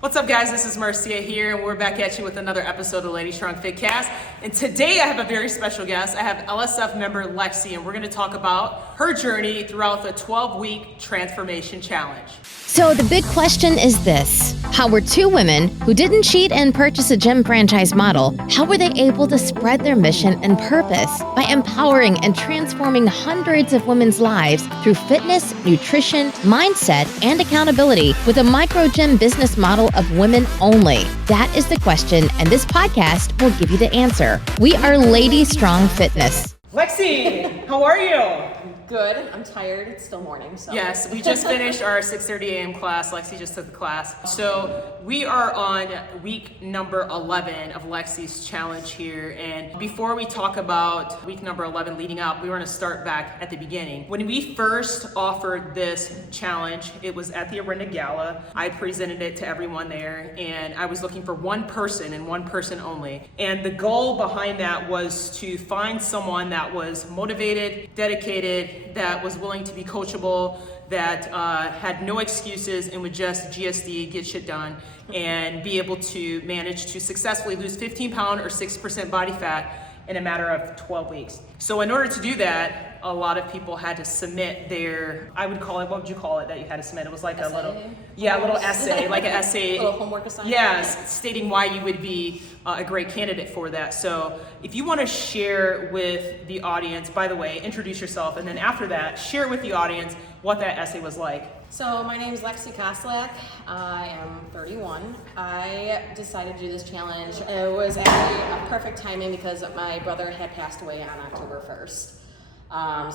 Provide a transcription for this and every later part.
What's up, guys? This is Marcia here, and we're back at you with another episode of Lady Strong Fitcast. And today I have a very special guest. I have LSF member Lexi, and we're going to talk about her journey throughout the 12-week transformation challenge. So the big question is this: how were two women who didn't cheat and purchase a gym franchise model, how were they able to spread their mission and purpose by empowering and transforming hundreds of women's lives through fitness, nutrition, mindset, and accountability with a micro gym business model of women only? That is the question, and this podcast will give you the answer. We are Lady Strong Fitness. Lexi, how are you? Good. I'm tired. It's still morning. So. Yes, we just finished our 6:30 a.m. class. Lexi just took the class. So we are on week number 11 of Lexi's challenge here. And before we talk about week number 11 leading up, we want to start back at the beginning. When we first offered this challenge, it was at the Arena Gala. I presented it to everyone there, and I was looking for one person and one person only. And the goal behind that was to find someone that was motivated, dedicated, that was willing to be coachable, that had no excuses and would just GSD, get shit done, and be able to manage to successfully lose 15 pounds or 6% body fat in a matter of 12 weeks. So in order to do that, a lot of people had to submit their, I would call it, what would you call it that you had to submit? It was like essay? a little essay, like an essay. A little homework assignment? Yes, stating why you would be a great candidate for that. So if you want to share with the audience, by the way, introduce yourself, and then after that, share with the audience what that essay was like. So my name is Lexi Koslak. I am 31. I decided to do this challenge. It was actually a perfect timing because my brother had passed away on October 1st.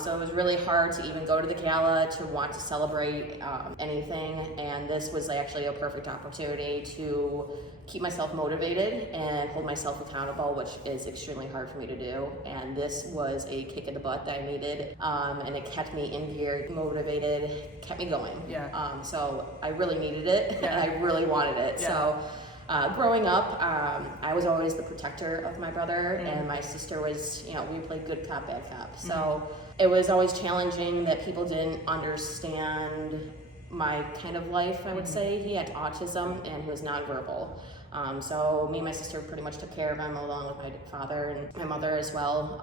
So it was really hard to even go to the gala, to want to celebrate anything, and this was actually a perfect opportunity to keep myself motivated and hold myself accountable, which is extremely hard for me to do. And this was a kick in the butt that I needed, and it kept me in gear, motivated, kept me going. Yeah. So I really needed it, Yeah. and I really wanted it. Yeah. So. Growing up, I was always the protector of my brother, and my sister was, we played good cop, bad cop. So it was always challenging that people didn't understand my kind of life, I would say. He had autism and he was nonverbal. So me and my sister pretty much took care of him along with my father and my mother as well.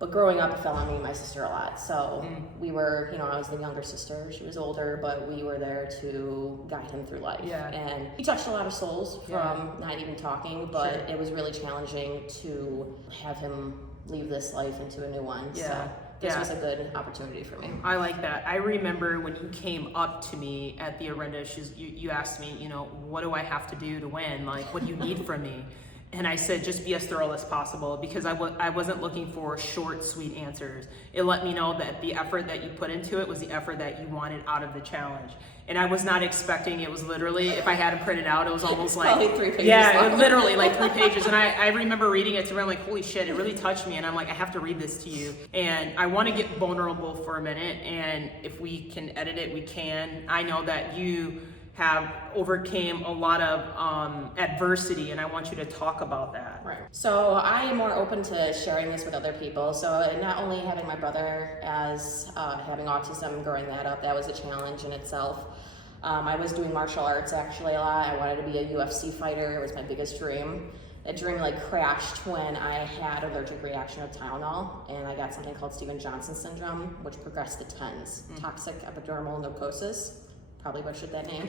But growing up, it fell on me and my sister a lot. So we were, I was the younger sister, she was older, but we were there to guide him through life. Yeah. And he touched a lot of souls from not even talking, but it was really challenging to have him leave this life into a new one. Yeah. So this was a good opportunity for me. I like that. I remember when you came up to me at the arena, you asked me, what do I have to do to win? Like, what do you need from me? And I said, just be as thorough as possible, because I wasn't looking for short, sweet answers. It let me know that the effort that you put into it was the effort that you wanted out of the challenge. And I was not expecting, it was literally, if I had it printed out, it was almost like, probably 3 pages yeah, literally like 3 pages. And I remember reading it to her, I'm like, holy shit, it really touched me. And I'm like, I have to read this to you. And I want to get vulnerable for a minute. And if we can edit it, we can. I know that you have overcame a lot of adversity, and I want you to talk about that. Right. So I am more open to sharing this with other people. So not only having my brother as having autism, growing that up, that was a challenge in itself. I was doing martial arts actually a lot. I wanted to be a UFC fighter. It was my biggest dream. That dream crashed when I had allergic reaction to Tylenol, and I got something called Stevens-Johnson syndrome, which progressed to TENS, toxic epidermal nervosis. Probably butchered that name.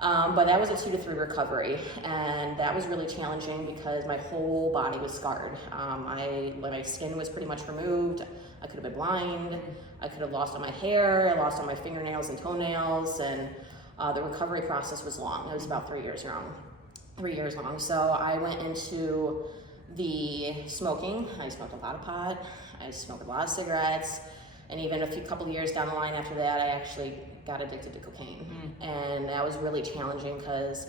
But that was a 2 to 3 recovery, and that was really challenging because my whole body was scarred. My skin was pretty much removed. I could have been blind. I could have lost all my hair. I lost all my fingernails and toenails, and the recovery process was long. It was about 3 years long. So I went into the smoking. I smoked a lot of pot. I smoked a lot of cigarettes. And even a couple of years down the line after that, I actually got addicted to cocaine. And that was really challenging because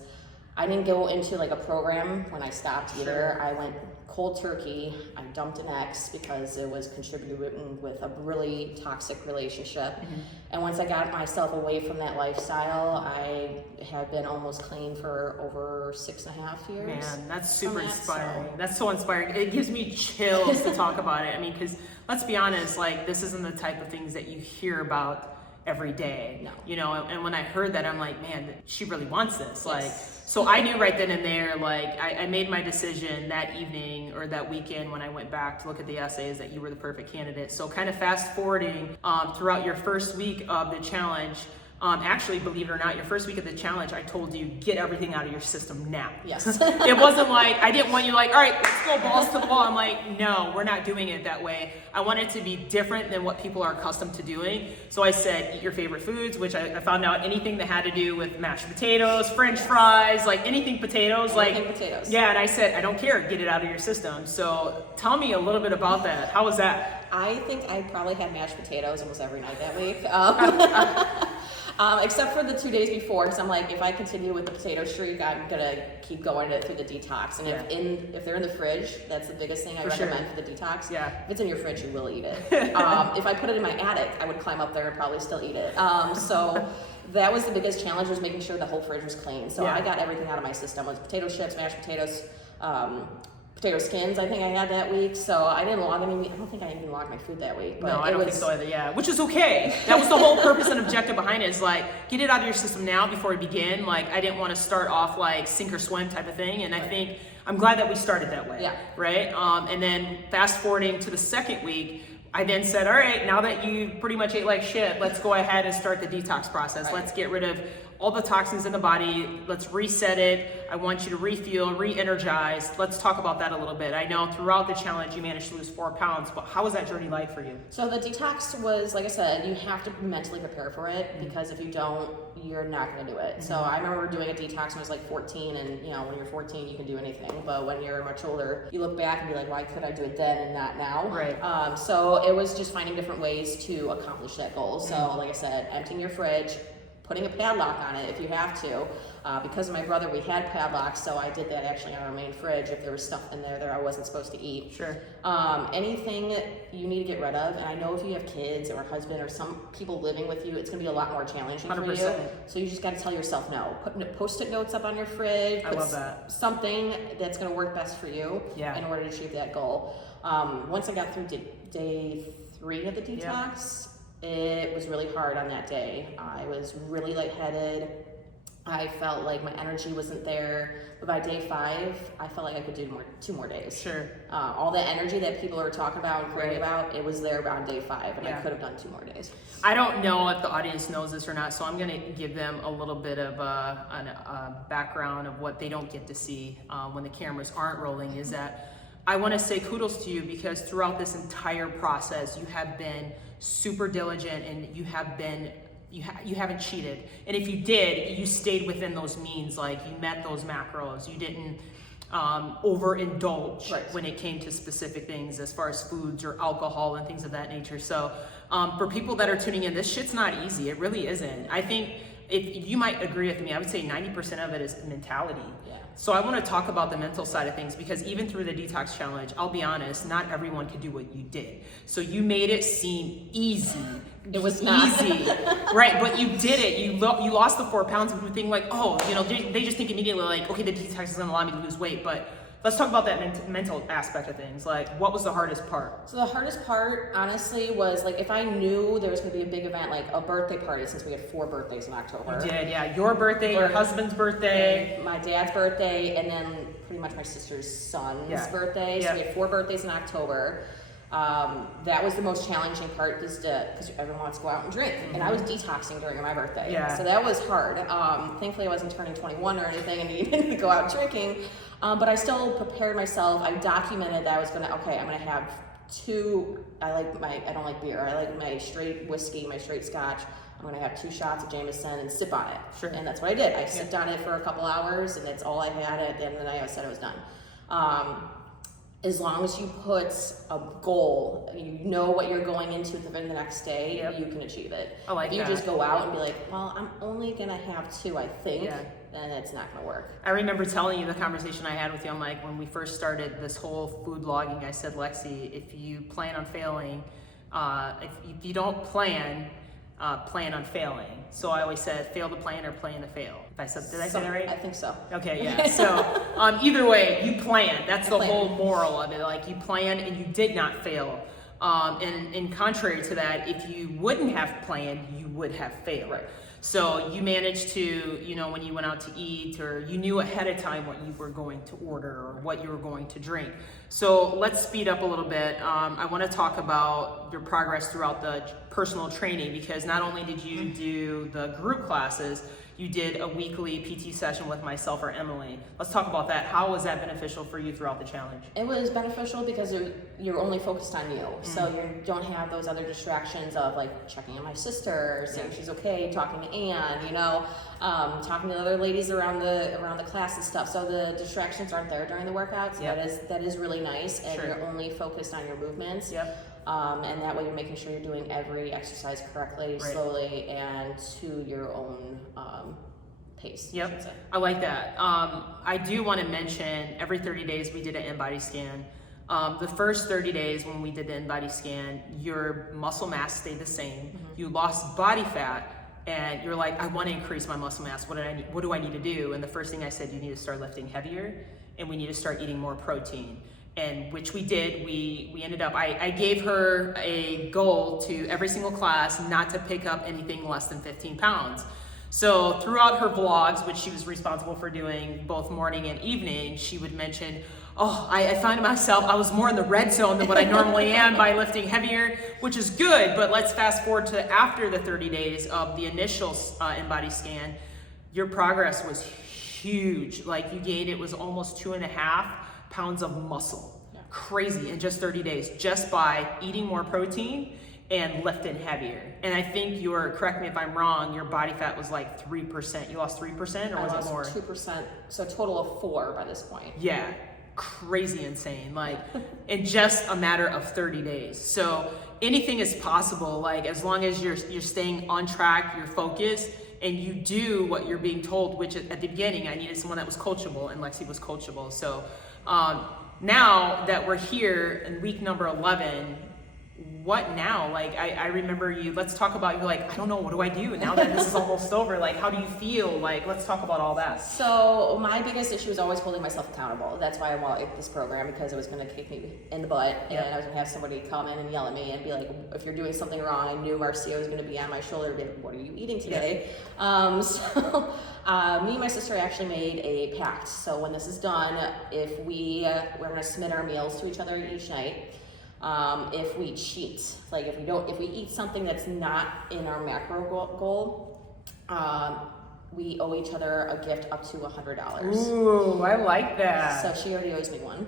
I didn't go into a program when I stopped either. I went cold turkey. I dumped an ex because it was contributing with a really toxic relationship. And once I got myself away from that lifestyle, I have been almost clean for over 6.5 years. Man, that's super inspiring. That's so inspiring. It gives me chills to talk about it. I mean, because let's be honest, this isn't the type of things that you hear about every day. No. You know, and when I heard that, I'm like, man, she really wants this. Yes. Like, so I knew right then and there, like, I made my decision that evening or that weekend when I went back to look at the essays that you were the perfect candidate. So kind of fast forwarding throughout your first week of the challenge, actually, believe it or not, your first week of the challenge, I told you, get everything out of your system now. Yes. It wasn't like, I didn't want you like, all right, let's go balls to the wall. I'm like, no, we're not doing it that way. I want it to be different than what people are accustomed to doing. So I said, eat your favorite foods, which I found out anything that had to do with mashed potatoes, French fries, like anything potatoes. Anything potatoes. Yeah, and I said, I don't care, get it out of your system. So tell me a little bit about that. How was that? I think I probably had mashed potatoes almost every night that week. Except for the 2 days before, because I'm like, if I continue with the potato streak, I'm gonna keep going through the detox. And if they're in the fridge, that's the biggest thing I recommend for the detox. Yeah. If it's in your fridge, you will eat it. If I put it in my attic, I would climb up there and probably still eat it. So that was the biggest challenge, was making sure the whole fridge was clean. So I got everything out of my system. It was potato chips, mashed potatoes, potato skins, I think I had that week. So I didn't log any. I don't think I even logged my food that week. But no, I don't think so either. Yeah, which is okay. That was the whole purpose and objective behind it. Is like, get it out of your system now before we begin. Like, I didn't want to start off like sink or swim type of thing. And I think I'm glad that we started that way. Yeah. Right. And then fast forwarding to the second week, I then said, all right, now that you pretty much ate like shit, let's go ahead and start the detox process. Right. Let's get rid of all the toxins in the body. Let's reset it. I want you to refuel, re-energize. Let's talk about that a little bit. I know throughout the challenge you managed to lose 4 pounds, but how was that journey like for you? So the detox was, like I said, you have to mentally prepare for it, because if you don't, you're not going to do it. So I remember doing a detox when I was like 14, and you know, when you're 14, you can do anything. But when you're much older, you look back and be like, why could I do it then and not now? Right. So it was just finding different ways to accomplish that goal. So like I said, emptying your fridge, putting a padlock on it if you have to. Because of my brother, we had padlocks, so I did that actually on our main fridge if there was stuff in there that I wasn't supposed to eat. Sure. Anything you need to get rid of, and I know if you have kids or a husband or some people living with you, it's going to be a lot more challenging 100%. for you. So you just got to tell yourself no. Put Post-it notes up on your fridge. I love that. Something that's going to work best for you in order to achieve that goal. Once I got through day 3 of the detox, it was really hard on that day. I was really lightheaded. I felt like my energy wasn't there. But by day 5, I felt like I could do 2 more days. Sure. All the energy that people are talking about and praying about, it was there on day 5, and I could have done 2 more days. I don't know if the audience knows this or not, so I'm going to give them a little bit of a background of what they don't get to see when the cameras aren't rolling. Is that I want to say kudos to you, because throughout this entire process, you have been super diligent, and you haven't cheated. And if you did, you stayed within those means. Like, you met those macros. You didn't overindulge when it came to specific things as far as foods or alcohol and things of that nature. So for people that are tuning in, this shit's not easy. It really isn't. I think if you might agree with me, I would say 90% of it is mentality. Yeah. So I want to talk about the mental side of things, because even through the detox challenge, I'll be honest, not everyone could do what you did. So you made it seem easy. It was not easy, right? But you did it. You lost the 4 pounds, and you think like, oh, you know, they just think immediately like, okay, the detox is going to allow me to lose weight. But let's talk about that mental aspect of things. Like, what was the hardest part? So the hardest part, honestly, was like, if I knew there was going to be a big event, like a birthday party, since we had 4 birthdays in October. You did, yeah. Your birthday, your husband's birthday, my dad's birthday, and then pretty much my sister's son's birthday. So we had 4 birthdays in October. That was the most challenging part, because everyone wants to go out and drink, and I was detoxing during my birthday, so that was hard. Thankfully I wasn't turning 21 or anything and needed to go out drinking, but I still prepared myself. I documented that I was I'm gonna have 2, I don't like beer, I like my straight whiskey, my straight scotch. I'm gonna have 2 shots of Jameson and sip on it. Sure. And that's what I did. I sipped on it for a couple hours, and that's all I had. At the end of the night, I said I was done. As long as you put a goal, you know what you're going into the next day, you can achieve it. I like if you that. just go out and be like, well, I'm only gonna have 2, I think, then it's not gonna work. I remember telling you the conversation I had with you. I'm like, when we first started this whole food blogging, I said, Lexi, if you plan on failing, if you don't plan on failing. So I always said, fail to plan or plan to fail. Did I say that right? I think so. Okay, yeah. So either way, you plan. That's the whole moral of it. Like, you plan and you did not fail. And in contrary to that, if you wouldn't have planned, you would have failed. Right. So you managed to, when you went out to eat, or you knew ahead of time what you were going to order or what you were going to drink. So let's speed up a little bit. I want to talk about your progress throughout the personal training, because not only did you do the group classes, you did a weekly PT session with myself or Emily. Let's talk about that. How was that beneficial for you throughout the challenge? It was beneficial because you're only focused on you. So you don't have those other distractions of like checking on my sister, seeing she's okay, talking to Anne, talking to other ladies around the class and stuff. So the distractions aren't there during the workouts. That is really nice, and you're only focused on your movements. And that way you're making sure you're doing every exercise correctly, slowly, and to your own pace. I like that. I do want to mention every 30 days we did an InBody Scan. The first 30 days when we did the InBody Scan, your muscle mass stayed the same. You lost body fat, and you're like, I want to increase my muscle mass. What do I need to do? And the first thing I said, you need to start lifting heavier, and we need to start eating more protein. And which we did. We ended up, I gave her a goal to every single class not to pick up anything less than 15 pounds. So throughout her vlogs, which she was responsible for doing both morning and evening, she would mention, I found myself, I was more in the red zone than what I normally am by lifting heavier, which is good. But let's fast forward to after the 30 days of the initial InBody Scan. Your progress was huge. Like you gained, it was almost 2.5 pounds of muscle. Crazy in just 30 days, just by eating more protein and lifting heavier. And I think correct me if I'm wrong, your body fat was like 3%. You lost 3%, or was it more? 2%, so a total of 4 by this point. Yeah, crazy insane, like in just a matter of 30 days. So anything is possible, like as long as you're staying on track, you're focused, and you do what you're being told, which at the beginning, I needed someone that was coachable, and Lexi was coachable. So now that we're here in week number 11, what now? Like, I remember let's talk about, you're like, I don't know, what do I do now that this is almost over? Like, how do you feel? Like, let's talk about all that. So my biggest issue is always holding myself accountable. That's why I wanted this program, because it was going to kick me in the butt, and I was going to have somebody come in and yell at me and be like, if you're doing something wrong. I knew Marciea was going to be on my shoulder and be like, what are you eating today? Me and my sister actually made a pact. So when this is done, if we're going to submit our meals to each other each night. If we cheat, like if we eat something that's not in our macro goal, we owe each other a gift up to $100. Ooh, I like that. So she already owes me one.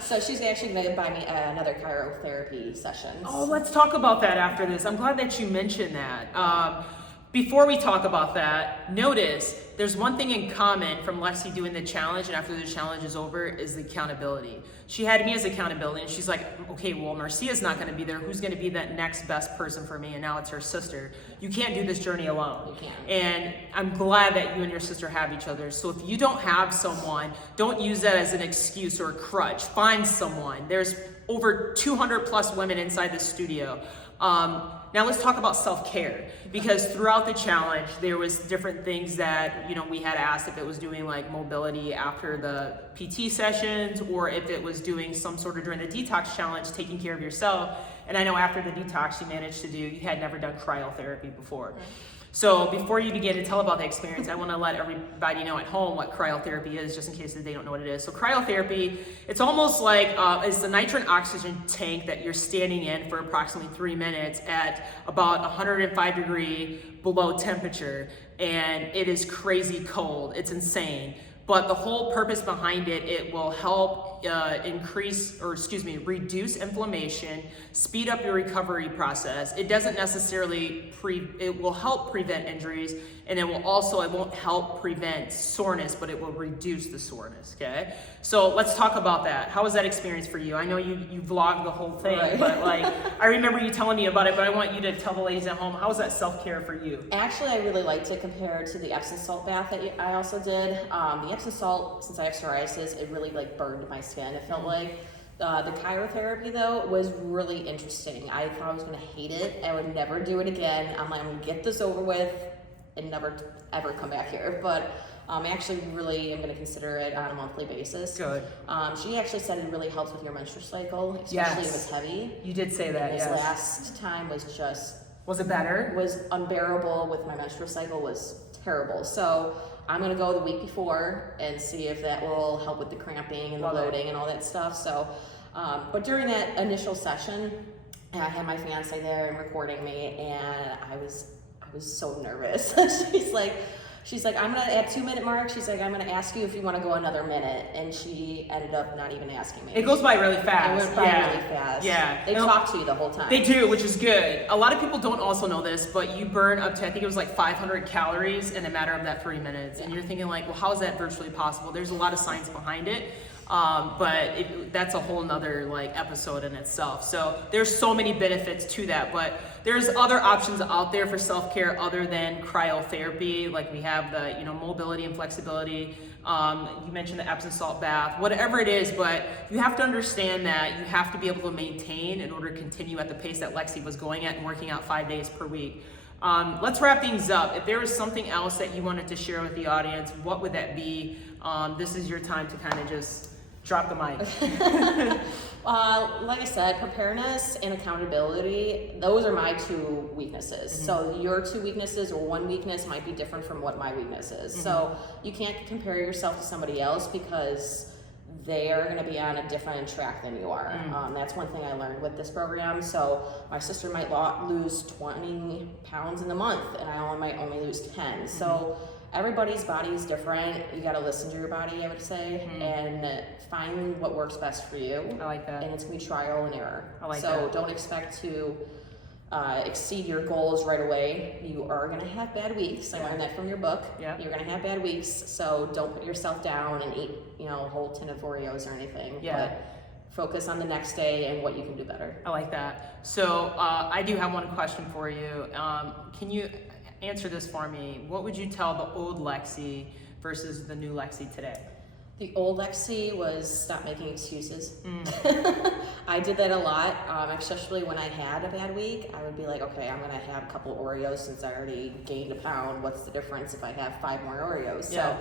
So she's actually going to buy me another cryotherapy session. Oh, let's talk about that after this. I'm glad that you mentioned that. Before we talk about that, notice there's one thing in common from Lexi doing the challenge and after the challenge is over is the accountability. She had me as accountability, and she's like, okay, well, Marcia's not going to be there. Who's going to be that next best person for me? And now it's her sister. You can't do this journey alone. You can't. And I'm glad that you and your sister have each other. So if you don't have someone, don't use that as an excuse or a crutch. Find someone. There's over 200 plus women inside the studio. Now let's talk about self-care, because throughout the challenge, there was different things that, we had asked if it was doing like mobility after the PT sessions, or if it was doing some sort of during the detox challenge, taking care of yourself. And I know after the detox you had never done cryotherapy before. Right. So before you begin to tell about the experience, I want to let everybody know at home what cryotherapy is, just in case they don't know what it is. So cryotherapy, it's almost like it's the nitrogen oxygen tank that you're standing in for approximately 3 minutes at about 105 degree below temperature, and it is crazy cold. It's insane. But the whole purpose behind it will help reduce inflammation, speed up your recovery process. It doesn't necessarily it will help prevent injuries, and it won't help prevent soreness, but it will reduce the soreness, okay? So let's talk about that. How was that experience for you? I know you vlogged the whole thing, right. But I remember you telling me about it, but I want you to tell the ladies at home, how was that self-care for you? Actually, I really liked it compared to the Epsom salt bath that I also did. The Epsom salt, since I have psoriasis, it really burned my skin. It felt like the cryotherapy though was really interesting. I thought I was gonna hate it. I would never do it again. I'm gonna get this over with and never ever come back here. But I actually really am going to consider it on a monthly basis. Good. She actually said it really helps with your menstrual cycle, especially if it's heavy. You did say that, and this last time was just... Was it better? Was unbearable with my menstrual cycle, was terrible. So I'm going to go the week before and see if that will help with the cramping and the bloating and all that stuff. So, but during that initial session, I had my fiance there and recording me, and I was so nervous. She's like, I'm gonna at 2-minute mark. She's like, I'm gonna ask you if you want to go another minute, and she ended up not even asking me. It goes by really fast. It went by really fast. Yeah, they talk to you the whole time. They do, which is good. A lot of people don't also know this, but you burn up to, I think it was like 500 calories in a matter of that 3 minutes, and you're thinking like, well, how is that virtually possible? There's a lot of science behind it. But that's a whole nother like episode in itself. So there's so many benefits to that, but there's other options out there for self-care other than cryotherapy. Like we have the, mobility and flexibility. You mentioned the Epsom salt bath, whatever it is, but you have to understand that you have to be able to maintain in order to continue at the pace that Lexi was going at and working out 5 days per week. Let's wrap things up. If there was something else that you wanted to share with the audience, what would that be? This is your time to kind of just drop the mic. Like I said, preparedness and accountability, those are my 2 weaknesses. So your 2 weaknesses or 1 weakness might be different from what my weakness is. So you can't compare yourself to somebody else because they are going to be on a different track than you are. That's one thing I learned with this program. So my sister might lose 20 pounds in a month, and I might only lose 10. So everybody's body is different. You got to listen to your body, I would say, and find what works best for you. I like that. And it's going to be trial and error. I like that. So don't expect to exceed your goals right away. You are going to have bad weeks. I learned that from your book. Yeah. You're going to have bad weeks, so don't put yourself down and eat, a whole tin of Oreos or anything. Yeah. But focus on the next day and what you can do better. I like that. So I do have one question for you. Can you answer this for me? What would you tell the old Lexi versus the new Lexi today? The old Lexi was stop making excuses. I did that a lot, especially when I had a bad week. I would be like, okay, I'm gonna have a couple of Oreos since I already gained a pound. What's the difference if I have 5 more Oreos? Yeah.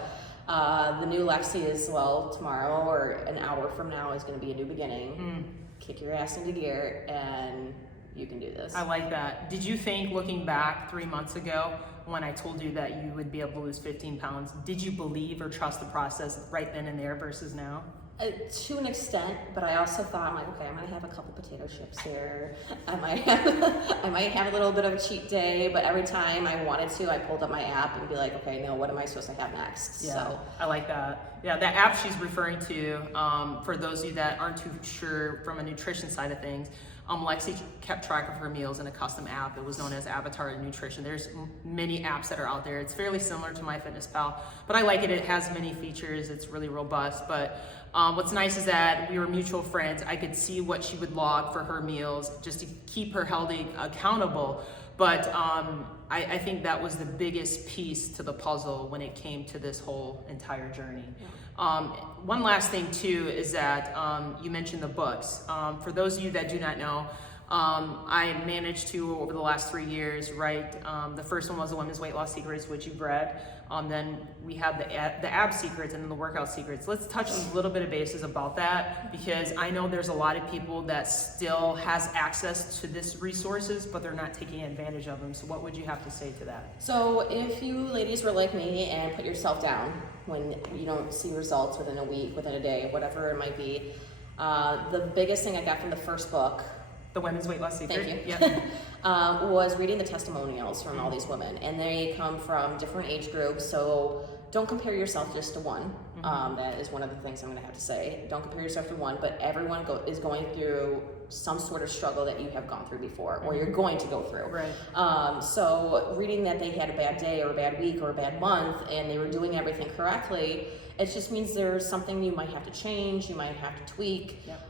So the new Lexi is, well, tomorrow or an hour from now is gonna be a new beginning. Kick your ass into gear and you can do this. I like that. Did you think, looking back 3 months ago, when I told you that you would be able to lose 15 pounds, did you believe or trust the process right then and there versus now? To an extent, but I also thought, I'm like, okay, I'm gonna have a couple potato chips here. I might have a little bit of a cheat day, but every time I wanted to, I pulled up my app and be like, okay, no, what am I supposed to have next? Yeah, So I like that. Yeah, that app she's referring to, for those of you that aren't too sure from a nutrition side of things, Lexi kept track of her meals in a custom app. It was known as Avatar Nutrition. There's many apps that are out there. It's fairly similar to MyFitnessPal, but I like it. It has many features. It's really robust. But what's nice is that we were mutual friends. I could see what she would log for her meals just to keep her healthy, accountable. But I think that was the biggest piece to the puzzle when it came to this whole entire journey. One last thing too is that you mentioned the books. For those of you that do not know, I managed to, over the last 3 years, write, the first one was the Women's Weight Loss Secrets, which you've read. Then we have the ab secrets and then the workout secrets. Let's touch a little bit of bases about that, because I know there's a lot of people that still has access to these resources, but they're not taking advantage of them. So what would you have to say to that? So if you ladies were like me and put yourself down when you don't see results within a week, within a day, whatever it might be, the biggest thing I got from the first book, The Women's Weight Loss Secret? Thank you. Yep. Was reading the testimonials from all these women, and they come from different age groups, so don't compare yourself just to one. That is one of the things I'm going to have to say. Don't compare yourself to one, but everyone is going through some sort of struggle that you have gone through before, or you're going to go through. Right. So reading that they had a bad day or a bad week or a bad month, and they were doing everything correctly, it just means there's something you might have to change, you might have to tweak. Yep.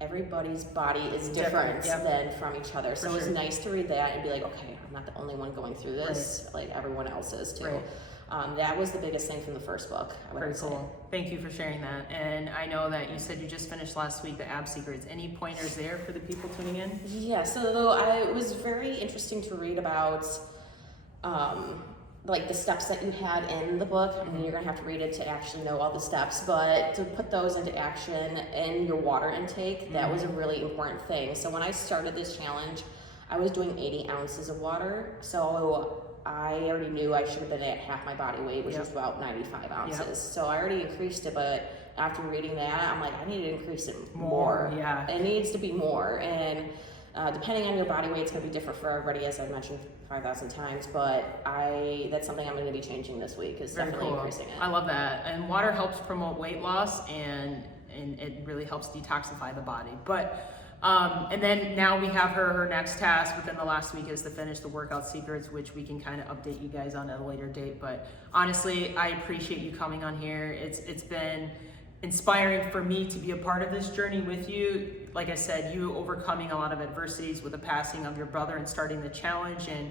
Everybody's body is different than from each other. So it's nice to read that and be like, okay, I'm not the only one going through this, like everyone else is too. Right. That was the biggest thing from the first book. Very cool. Thank you for sharing that. And I know that you said you just finished last week the ab secrets. Any pointers there for the people tuning in? Yeah, so it was very interesting to read about like the steps that you had in the book, and you're gonna have to read it to actually know all the steps, but to put those into action in your water intake, that was a really important thing. So when I started this challenge, I was doing 80 ounces of water, so I already knew I should have been at half my body weight, which is about 95 ounces. So I already increased it, but after reading that, I'm like, I need to increase it more. Yeah. It needs to be more, and depending on your body weight, it's going to be different for everybody, as I mentioned 5,000 times, but that's something I'm going to be changing this week, is definitely increasing it. I love that. And water helps promote weight loss, and it really helps detoxify the body. But and then now we have her next task within the last week is to finish the workout secrets, which we can kind of update you guys on at a later date. But honestly, I appreciate you coming on here. It's been inspiring for me to be a part of this journey with you. Like I said, you overcoming a lot of adversities with the passing of your brother and starting the challenge, and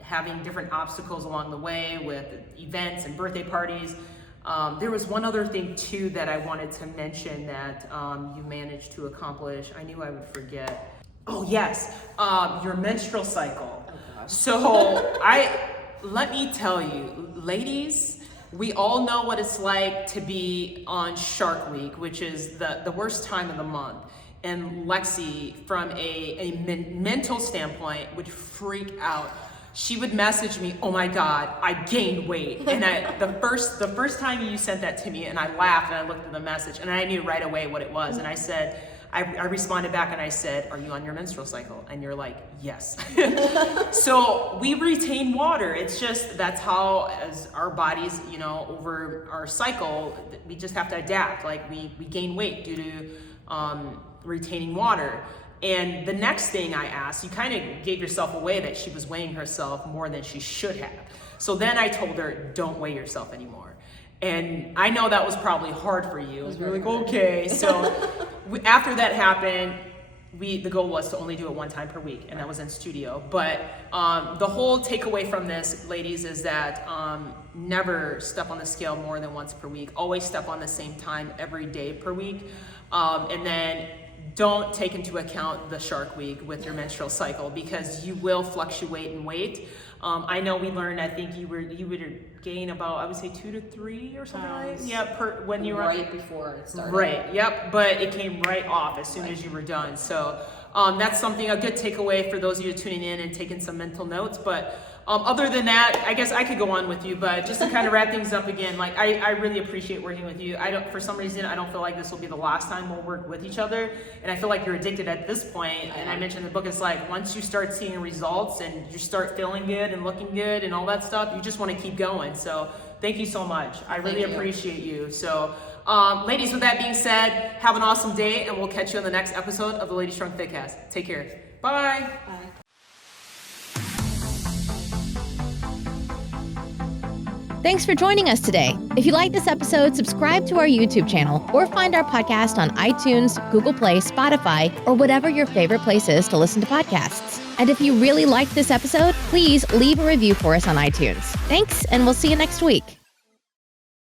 having different obstacles along the way with events and birthday parties. There was one other thing too that I wanted to mention that you managed to accomplish. I knew I would forget. Oh yes, your menstrual cycle. Oh, So let me tell you, ladies, we all know what it's like to be on Shark Week, which is the worst time of the month. And Lexi, from a mental standpoint, would freak out. She would message me, "Oh my God, I gained weight." And the first time you sent that to me, and I laughed and I looked at the message and I knew right away what it was. And I said, I responded back and I said, "Are you on your menstrual cycle?" And you're like, "Yes." So we retain water. It's just, that's how, as our bodies, over our cycle, we just have to adapt. Like we gain weight due to retaining water. And the next thing I asked, you kind of gave yourself away that she was weighing herself more than she should have. So then I told her, don't weigh yourself anymore. And I know that was probably hard for you. was You're like, very hard. okay. So after that happened, the goal was to only do it one time per week, and that was in studio. But the whole takeaway from this, ladies, is that never step on the scale more than once per week. Always step on the same time every day per week. And then don't take into account the Shark Week with your menstrual cycle, because you will fluctuate in weight. I know we learned, I think you would gain about, I would say 2 to 3 or something like that. Yeah, when you were right before it started. Right, yep, but it came right off as soon as you were done. So that's something, a good takeaway for those of you tuning in and taking some mental notes. But other than that, I guess I could go on with you, but just to kind of wrap things up again, like I really appreciate working with you. For some reason, I don't feel like this will be the last time we'll work with each other. And I feel like you're addicted at this point. And I mentioned in the book, it's like once you start seeing results and you start feeling good and looking good and all that stuff, you just want to keep going. So thank you so much. I really appreciate you. So ladies, with that being said, have an awesome day, and we'll catch you on the next episode of the Lady Strong Fitcast. Take care. Bye. Bye. Thanks for joining us today. If you like this episode, subscribe to our YouTube channel or find our podcast on iTunes, Google Play, Spotify, or whatever your favorite place is to listen to podcasts. And if you really liked this episode, please leave a review for us on iTunes. Thanks, and we'll see you next week.